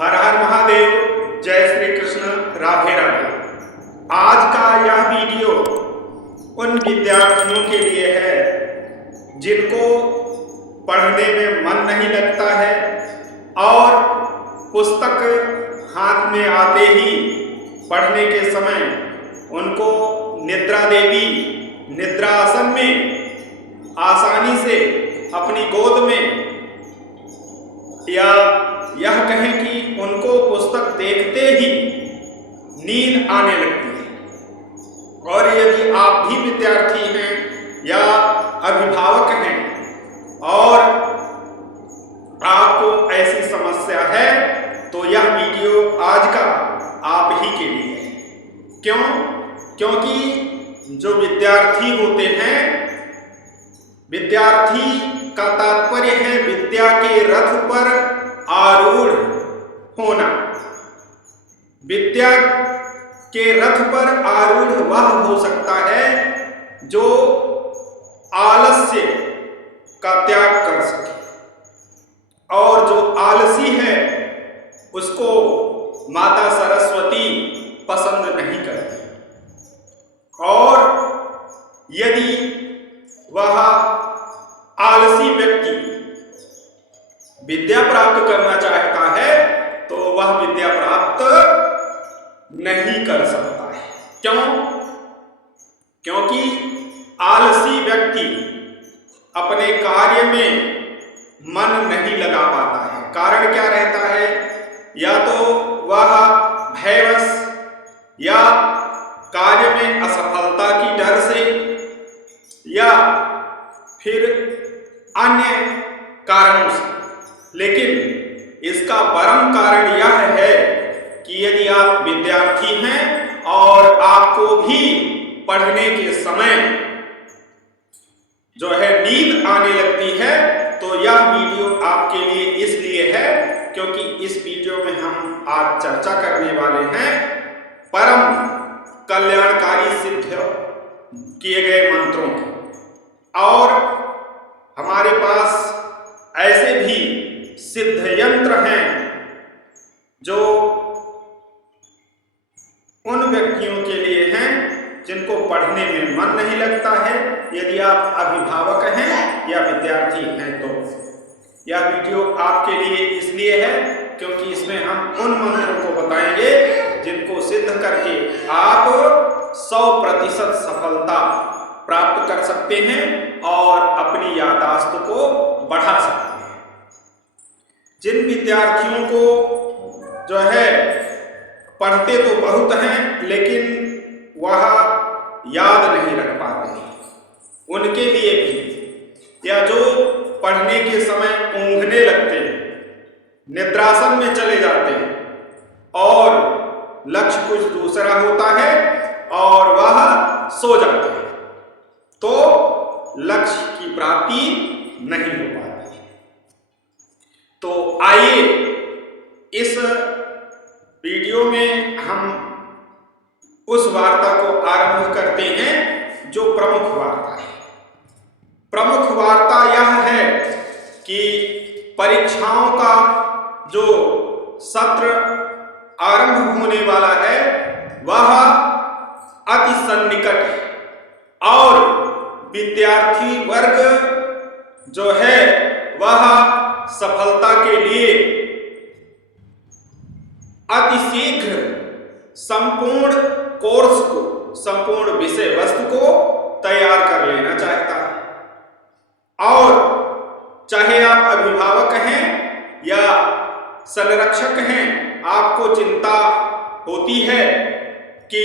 हर हर महादेव, जय श्री कृष्ण, राधे राधे। आज का यह वीडियो उन विद्यार्थियों के लिए है जिनको पढ़ने में मन नहीं लगता है और पुस्तक हाथ में आते ही पढ़ने के समय उनको निद्रा देवी निद्रासन में आसानी से अपनी गोद में, या यह कहें कि उनको पुस्तक देखते ही नींद आने लगती है। और यदि आप भी विद्यार्थी हैं या अभिभावक हैं और आपको ऐसी समस्या है तो यह वीडियो आज का आप ही के लिए है। क्यों? क्योंकि जो विद्यार्थी होते हैं, विद्यार्थी का तात्पर्य है विद्या के रथ पर आरूढ़ होना। विद्या के रथ पर आरूढ़ वह हो सकता है जो आलस्य का त्याग कर सके, और जो आलसी है उसको माता सरस्वती पसंद नहीं करती। और यदि वह आलसी व्यक्ति विद्या प्राप्त करना चाहता है तो वह विद्या प्राप्त नहीं कर सकता है। क्यों? क्योंकि आलसी व्यक्ति अपने कार्य में मन नहीं लगा पाता है। कारण क्या रहता है? या तो वह भयवश या कार्य में असफलता की डर से, या फिर अन्य कारणों से। लेकिन इसका परम कारण यह है कि यदि आप विद्यार्थी हैं और आपको भी पढ़ने के समय जो है नींद आने लगती है, तो यह वीडियो आपके लिए इसलिए है क्योंकि इस वीडियो में हम आज चर्चा करने वाले हैं परम कल्याणकारी सिद्ध किए गए मंत्रों की। और हमारे पास ऐसे भी सिद्ध यंत्र हैं जो उन व्यक्तियों के लिए हैं जिनको पढ़ने में मन नहीं लगता है। यदि आप अभिभावक हैं या विद्यार्थी हैं तो यह वीडियो आपके लिए इसलिए है क्योंकि इसमें हम उन मंत्रों को बताएंगे जिनको सिद्ध करके आप 100% सफलता प्राप्त कर सकते हैं और अपनी याददाश्त को बढ़ा सकते हैं। जिन विद्यार्थियों को जो है पढ़ते तो बहुत हैं लेकिन वह याद नहीं रख पाते हैं, उनके लिए भी, या जो पढ़ने के समय ऊँघने लगते हैं, निद्रासन में चले जाते हैं और लक्ष्य कुछ दूसरा होता है और वह सो जाते हैं, तो लक्ष्य की प्राप्ति नहीं हो पाती। तो आइए इस वीडियो में हम उस वार्ता को आरंभ करते हैं जो प्रमुख वार्ता है। प्रमुख वार्ता यह है कि परीक्षाओं का जो सत्र आरंभ होने वाला है वह अति सन्निकट है और विद्यार्थी वर्ग जो है वह सफलता के लिए अति शीघ्र संपूर्ण कोर्स को, संपूर्ण विषय वस्तु को तैयार कर लेना चाहता है। और चाहे आप अभिभावक हैं या संरक्षक हैं, आपको चिंता होती है कि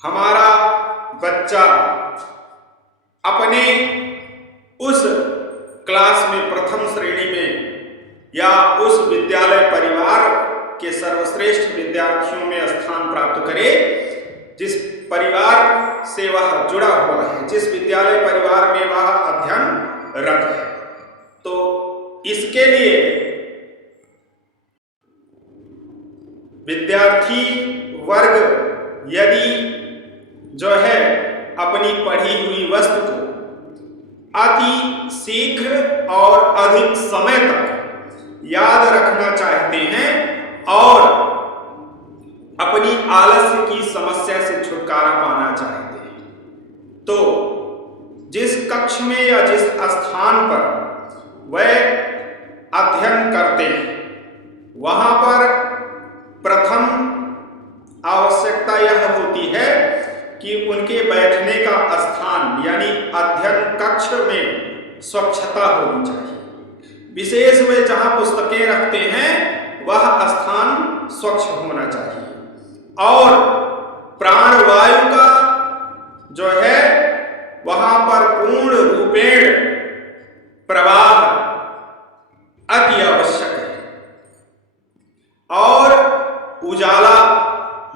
हमारा बच्चा अपने उस क्लास में प्रथम श्रेणी में या उस विद्यालय परिवार के सर्वश्रेष्ठ विद्यार्थियों में स्थान प्राप्त करे जिस परिवार से वह जुड़ा हुआ है, जिस विद्यालय परिवार में वह अध्ययनरत है। तो इसके लिए विद्यार्थी वर्ग यदि जो है अपनी पढ़ी हुई वस्तु को अति शीघ्र और अधिक समय तक याद रखना में या जिस स्थान पर वह अध्ययन करते हैं वहां पर प्रथम आवश्यकता यह होती है कि उनके बैठने का स्थान यानी अध्ययन कक्ष में स्वच्छता होनी चाहिए। विशेष वे जहां पुस्तकें रखते हैं वह स्थान स्वच्छ होना चाहिए और प्राणवायु का जो है वहां पर पूर्ण रूपेण प्रवाह अति आवश्यक है और उजाला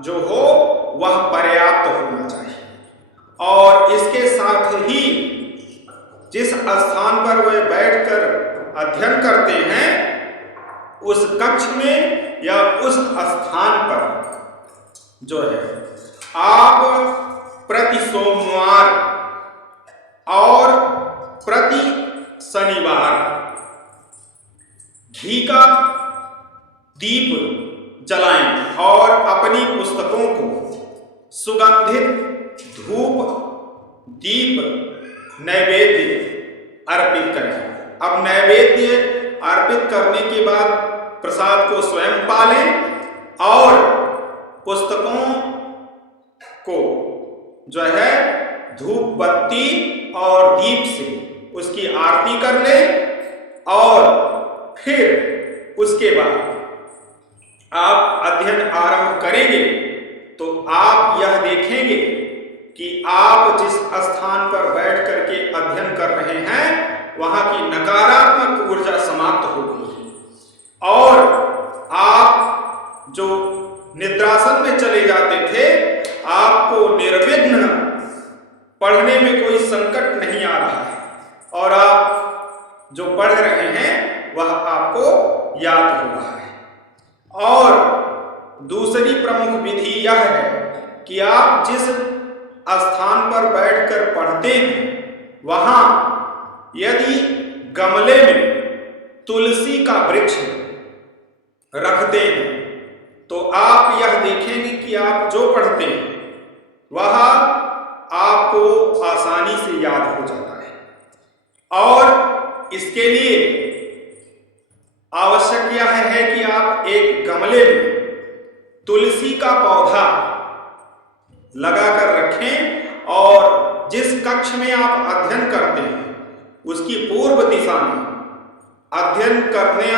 जो हो वह पर्याप्त होना चाहिए और इसके साथ ही जिस स्थान पर वे बैठकर अध्ययन करते हैं उस कक्ष में या उस स्थान पर जो है आप प्रति सोमवार और प्रति शनिवार घी का दीप जलाएं और अपनी पुस्तकों को सुगंधित धूप दीप नैवेद्य अर्पित करें। अब नैवेद्य अर्पित करने के बाद प्रसाद को स्वयं पालें और पुस्तकों को जो है धूप बत्ती और दीप से उसकी आरती कर लें और फिर उसके बाद आप अध्ययन आरंभ करेंगे तो आप यह देखेंगे कि आप जिस स्थान पर बैठ करके अध्ययन कर रहे हैं वहां की नकारात्मक ऊर्जा समाप्त हो गई है और आप जो निद्रासन में चले जाते थे आपको निर्विघ्न पढ़ने में कोई संकट नहीं आ रहा है और आप जो पढ़ रहे हैं वह आपको याद हो रहा है। और दूसरी प्रमुख विधि यह है कि आप जिस स्थान पर बैठकर पढ़ते हैं वहां यदि गमले में तुलसी का वृक्ष रखते हैं तो आप यह देखेंगे कि आप जो पढ़ते हैं वह आपको आसानी से याद हो जाता है और इसके लिए आवश्यक यह है कि आप एक गमले में तुलसी का पौधा लगाकर रखें और जिस कक्ष में आप अध्ययन करते हैं उसकी पूर्व दिशा में अध्ययन करने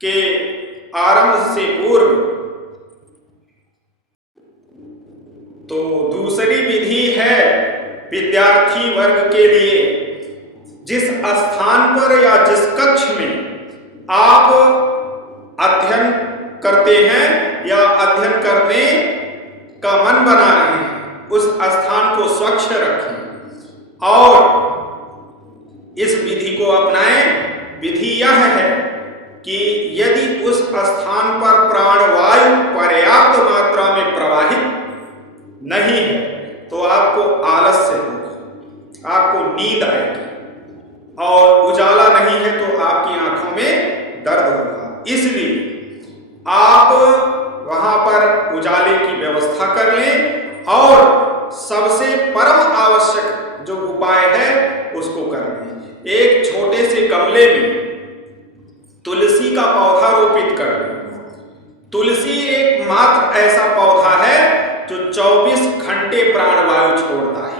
के आरंभ से पूर्व। तो दूसरी विधि है विद्यार्थी वर्ग के लिए जिस स्थान पर या जिस कक्ष में आप अध्ययन करते हैं या अध्ययन करने का मन बना रहे हैं उस स्थान को स्वच्छ रखें और इस विधि को अपनाएं। विधि यह है कि यदि उस स्थान पर प्राणवायु पर्याप्त मात्रा में प्रवाहित नहीं है तो आपको आलस्य होगी, आपको नींद आएगी और उजाला नहीं है तो आपकी आंखों में दर्द होगा। इसलिए आप वहां पर उजाले की व्यवस्था कर लें और सबसे परम आवश्यक जो उपाय है उसको कर लें। एक छोटे से गमले में तुलसी का पौधा रोपित कर लें। तुलसी एकमात्र ऐसा पौधा है जो 24 घंटे प्राणवायु छोड़ता है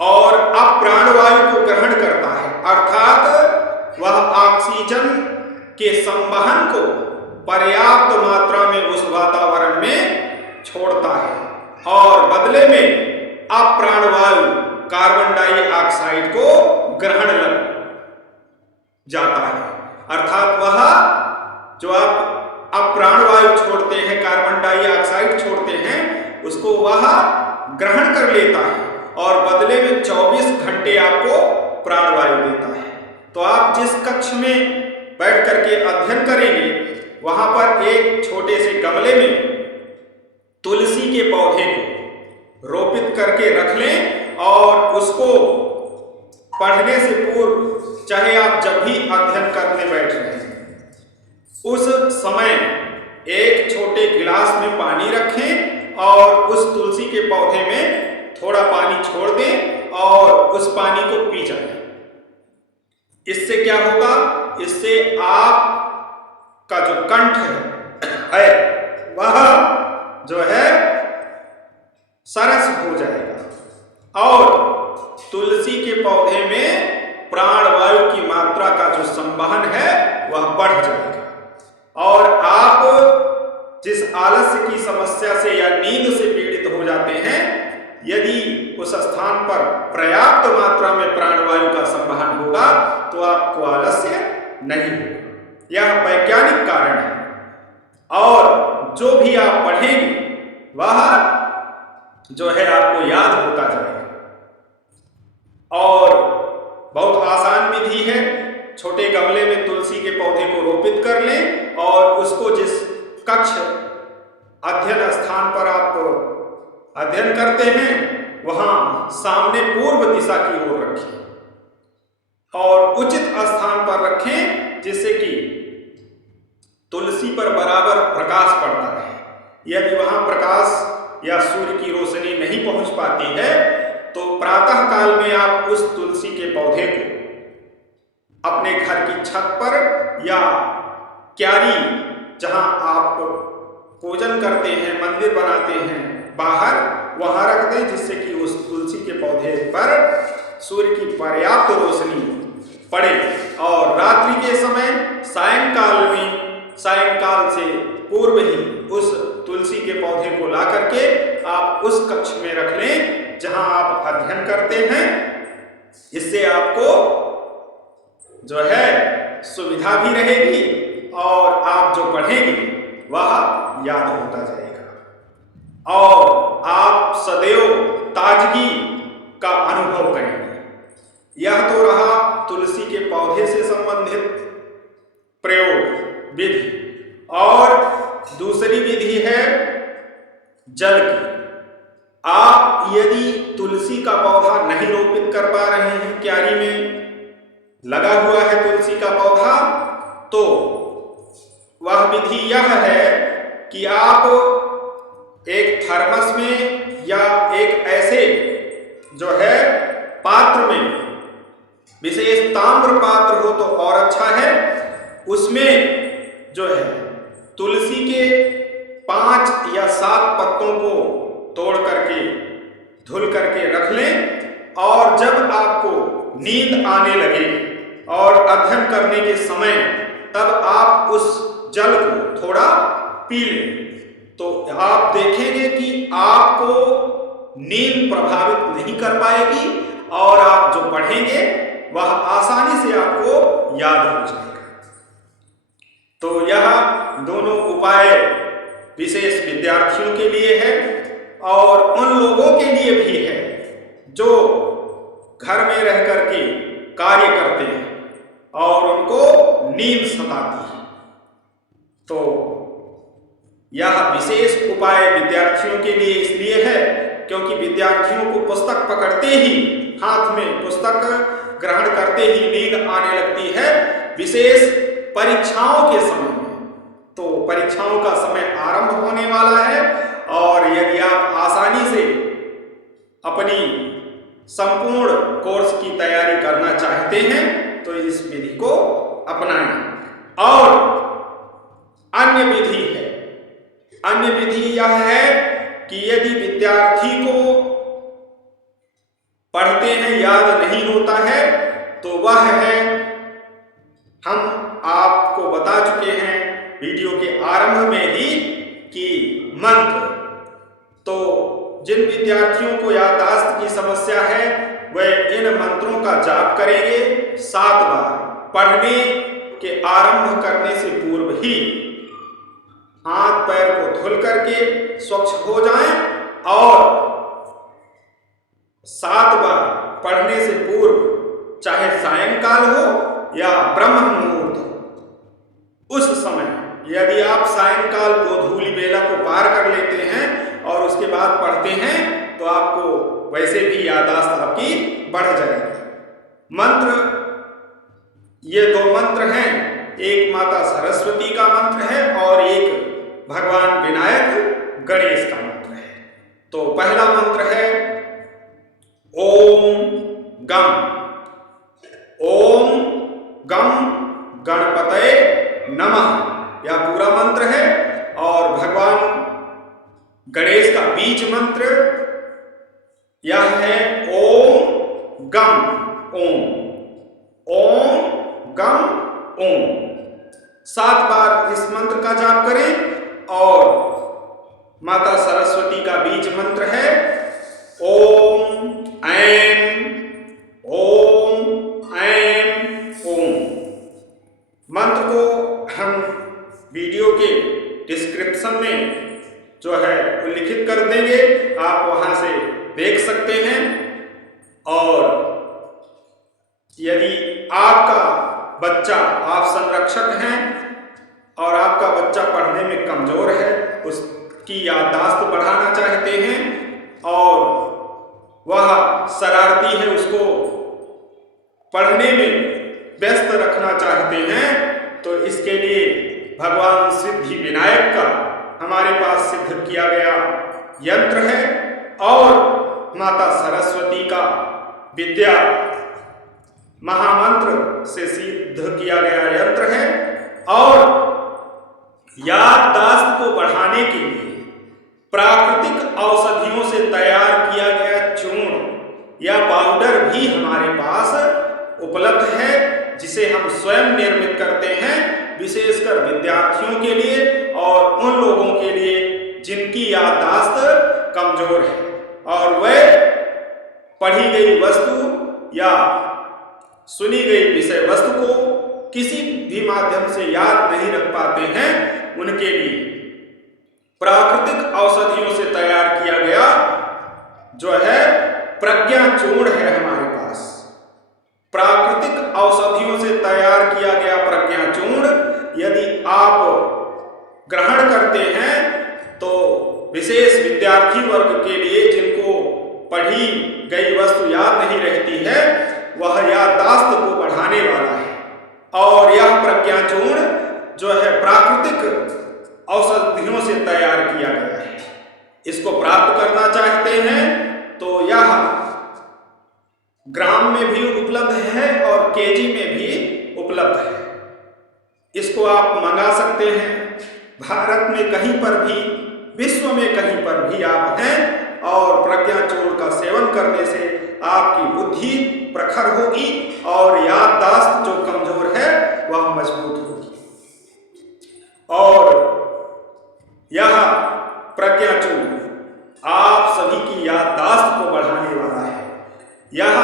और अप्राणवायु को ग्रहण करता है, अर्थात वह ऑक्सीजन के संवहन को पर्याप्त मात्रा में उस वातावरण में छोड़ता है और बदले में अप्राणवायु कार्बन डाइऑक्साइड को ग्रहण लग जाता है, अर्थात वह जो आप अप्राणवायु छोड़ते हैं, कार्बन डाइऑक्साइड छोड़ते हैं, उसको वह ग्रहण कर लेता है और बदले में 24 घंटे आपको प्राणवायु देता है। तो आप जिस कक्ष में बैठ करके अध्ययन करेंगे वहां पर एक छोटे से गमले में तुलसी के पौधे को रोपित करके रख लें और उसको पढ़ने से पूर्व चाहे आप जब भी अध्ययन करने बैठ रहे हैं उस समय एक छोटे गिलास में पानी रखें और उस तुलसी के पौधे में थोड़ा पानी छोड़ दें और उस पानी को पी जाएं। इससे क्या होगा? इससे आपका जो कंठ है वह जो है सरस हो जाएगा और तुलसी के पौधे में प्राणवायु की मात्रा का जो संवहन है वह बढ़ जाएगा और आप जिस आलस्य की समस्या से या नींद से पीड़ित हो जाते हैं, यदि उस स्थान पर पर्याप्त मात्रा में प्राणवायु का संवहन होगा तो आपको आलस्य नहीं होगा। यह वैज्ञानिक कारण है और जो भी आप पढ़ेंगे वह जो है आपको याद होता जाएगा। और बहुत आसान विधि है। छोटे गमले में तुलसी के पौधे को रोपित कर लें और उसको जिस कक्ष अध्ययन स्थान पर आप अध्ययन करते हैं वहां सामने पूर्व दिशा की ओर रखें और उचित स्थान पर रखें जिससे कि तुलसी पर बराबर प्रकाश पड़ता रहे। यदि वहां प्रकाश या सूर्य की रोशनी नहीं पहुंच पाती है तो प्रातः काल में आप उस तुलसी के पौधे को अपने घर की छत पर या क्यारी जहां आप पूजन करते हैं, मंदिर बनाते हैं, बाहर वहां रख दें जिससे कि उस तुलसी के पौधे पर सूर्य की पर्याप्त रोशनी पड़े और रात्रि के समय सायंकाल से पूर्व ही उस तुलसी के पौधे को ला करके आप उस कक्ष में रख लें जहां आप अध्ययन करते हैं। इससे आपको जो है सुविधा भी रहेगी और आप जो पढ़ेंगे वह याद होता जाएगा और आप सदैव ताजगी का अनुभव करेंगे। यह तो रहा तुलसी के पौधे से संबंधित प्रयोग विधि। और दूसरी विधि है जल की। आप यदि तुलसी का पौधा नहीं रोपित कर पा रहे हैं, क्यारी में लगा हुआ है तुलसी का पौधा, तो वह विधि यह है कि आप एक थर्मस में या एक ऐसे जो है पात्र में, विशेष ताम्र पात्र हो तो और अच्छा है, उसमें जो है तुलसी के 5 या 7 पत्तों को तोड़ करके धुल करके रख लें और जब आपको नींद आने लगे और अध्ययन करने के समय तब आप उस जल को थोड़ा पी लें तो आप देखेंगे कि आपको नींद प्रभावित नहीं कर पाएगी और आप जो पढ़ेंगे वह आसानी से आपको याद हो जाएगा। तो यह दोनों उपाय विशेष विद्यार्थियों के लिए है और उन लोगों के लिए भी है जो घर में रह करके कार्य करते हैं और उनको नींद सताती है। तो यह विशेष उपाय विद्यार्थियों के लिए इसलिए है क्योंकि विद्यार्थियों को पुस्तक पकड़ते ही, हाथ में पुस्तक ग्रहण करते ही नींद आने लगती है, विशेष परीक्षाओं के समय में। तो परीक्षाओं का समय आरंभ होने वाला है और यदि आप आसानी से अपनी संपूर्ण कोर्स की तैयारी करना चाहते हैं तो इस विधि को अपनाएं। और अन्य विधि है, अन्य विधि यह है कि यदि विद्यार्थी को पढ़ते हैं याद नहीं होता है तो वह है, हम आपको बता चुके हैं वीडियो के आरंभ में ही कि मंत्र। तो जिन विद्यार्थियों को याददाश्त की समस्या है वह इन मंत्रों का जाप करेंगे 7 बार। पढ़ने के आरंभ करने से पूर्व ही हाथ पैर को धुल करके स्वच्छ हो जाएं और 7 बार पढ़ने से पूर्व, चाहे सायंकाल हो या ब्रह्म मुहूर्त हो, उस समय यदि आप सायंकाल गोधूली बेला को पार कर लेते हैं और उसके बाद पढ़ते हैं तो आपको वैसे भी याददाश्त आपकी बढ़ जाएगी। मंत्र, ये 2 मंत्र हैं, एक माता सरस्वती का मंत्र है और एक भगवान विनायक गणेश का मंत्र है। तो पहला मंत्र है ओम गणपतये नमः यह पूरा मंत्र है। और भगवान गणेश का बीज मंत्र यह है ओम गम ओम, ओम गम ओम। 7 बार इस मंत्र का जाप करें। और माता सरस्वती का बीज मंत्र है ओम ऐं ओम ऐं ओम। मंत्र को हम वीडियो के डिस्क्रिप्शन में जो है उल्लिखित कर देंगे, आप वहां से देख सकते हैं। और यदि आपका बच्चा, आप संरक्षक हैं और आपका बच्चा पढ़ने में कमजोर है, उसकी याददाश्त बढ़ाना चाहते हैं और वह शरारती है, उसको पढ़ने में व्यस्त रखना चाहते हैं, तो इसके लिए भगवान सिद्धि विनायक का हमारे पास सिद्ध किया गया यंत्र है और माता सरस्वती का विद्या महामंत्र से सिद्ध किया गया यंत्र है। और याददाश्त को बढ़ाने के लिए प्राकृतिक औषधियों से तैयार किया गया चूर्ण या पाउडर भी हमारे पास उपलब्ध है, जिसे हम स्वयं निर्मित करते हैं, विशेषकर विद्यार्थियों के लिए और उन लोगों के लिए जिनकी याददाश्त कमजोर है और वे पढ़ी गई वस्तु या सुनी गई विषय वस्तु को किसी भी माध्यम से याद नहीं रख पाते हैं। उनके लिए प्राकृतिक औषधियों से तैयार किया गया जो है प्रज्ञा चूर्ण है हमारे पास। प्राकृतिक औषधियों से तैयार किया गया प्रज्ञा चूर्ण यदि आप ग्रहण करते हैं तो विशेष विद्यार्थी वर्ग के लिए जिनको पढ़ी गई वस्तु याद नहीं रहती है, वह याददाश्त को बढ़ाने वाला है। और यह प्रज्ञा चूर्ण जो है प्राकृतिक औषधियों से तैयार किया गया है। इसको प्राप्त करना चाहते हैं तो यह ग्राम में भी उपलब्ध है और केजी में भी उपलब्ध है। इसको आप मंगा सकते हैं। भारत में कहीं पर भी, विश्व में कहीं पर भी आप हैं और प्रज्ञा चूर्ण का सेवन करने से आपकी बुद्धि प्रखर होगी और याददाश्त जो कमजोर है वह मजबूत होगी। और यह प्रज्ञा चूर्ण आप सभी की याददाश्त को बढ़ाने वाला है। यह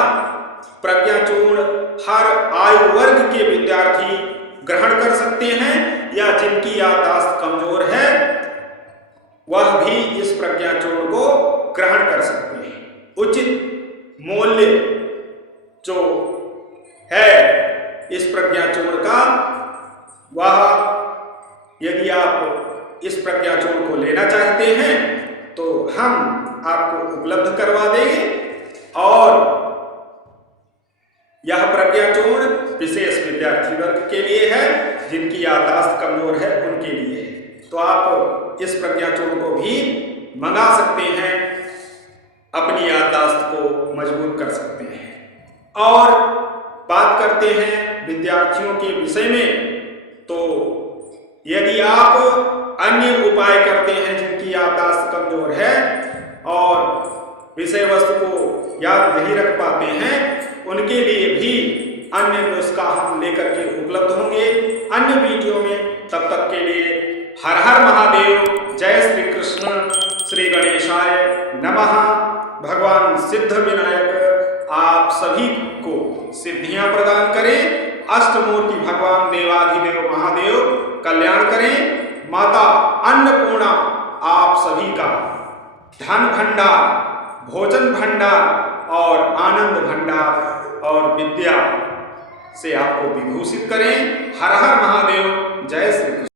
प्रज्ञा चूर्ण हर आयु वर्ग के विद्यार्थी ग्रहण कर सकते हैं या जिनकी याददाश्त कमजोर है वह भी इस प्रज्ञा चूर्ण को ग्रहण कर सकते हैं। उचित मूल्य जो है इस प्रज्ञा चूर्ण का, वह यदि आप इस प्रज्ञा चूर्ण को लेना चाहते हैं तो हम आपको उपलब्ध करवा देंगे। और यह प्रज्ञा चूर्ण विशेष विद्यार्थी वर्ग के लिए है, जिनकी याददाश्त कमजोर है उनके लिए है। तो आप इस प्रज्ञा चूर्ण को भी मंगा सकते हैं, अपनी याददाश्त को मजबूत कर सकते हैं। और बात करते हैं विद्यार्थियों के विषय में, तो यदि आप अन्य उपाय करते हैं जिनकी याददाश्त कमजोर है और विषय वस्तु को याद नहीं रख पाते हैं, उनके लिए भी अन्य नुस्खा हम लेकर के उपलब्ध होंगे अन्य वीडियो में। तब तक के लिए हर हर महादेव, जय श्री कृष्ण, श्री गणेशाय नमः। भगवान सिद्ध विनायक आप सभी को सिद्धियां प्रदान करें। अष्टमूर्ति भगवान देवाधिदेव महादेव कल्याण करें। माता अन्नपूर्णा आप सभी का धन भंडार, भोजन भंडार और आनंद भंडार और विद्या से आपको विभूषित करें। हर हर महादेव, जय श्री कृष्ण।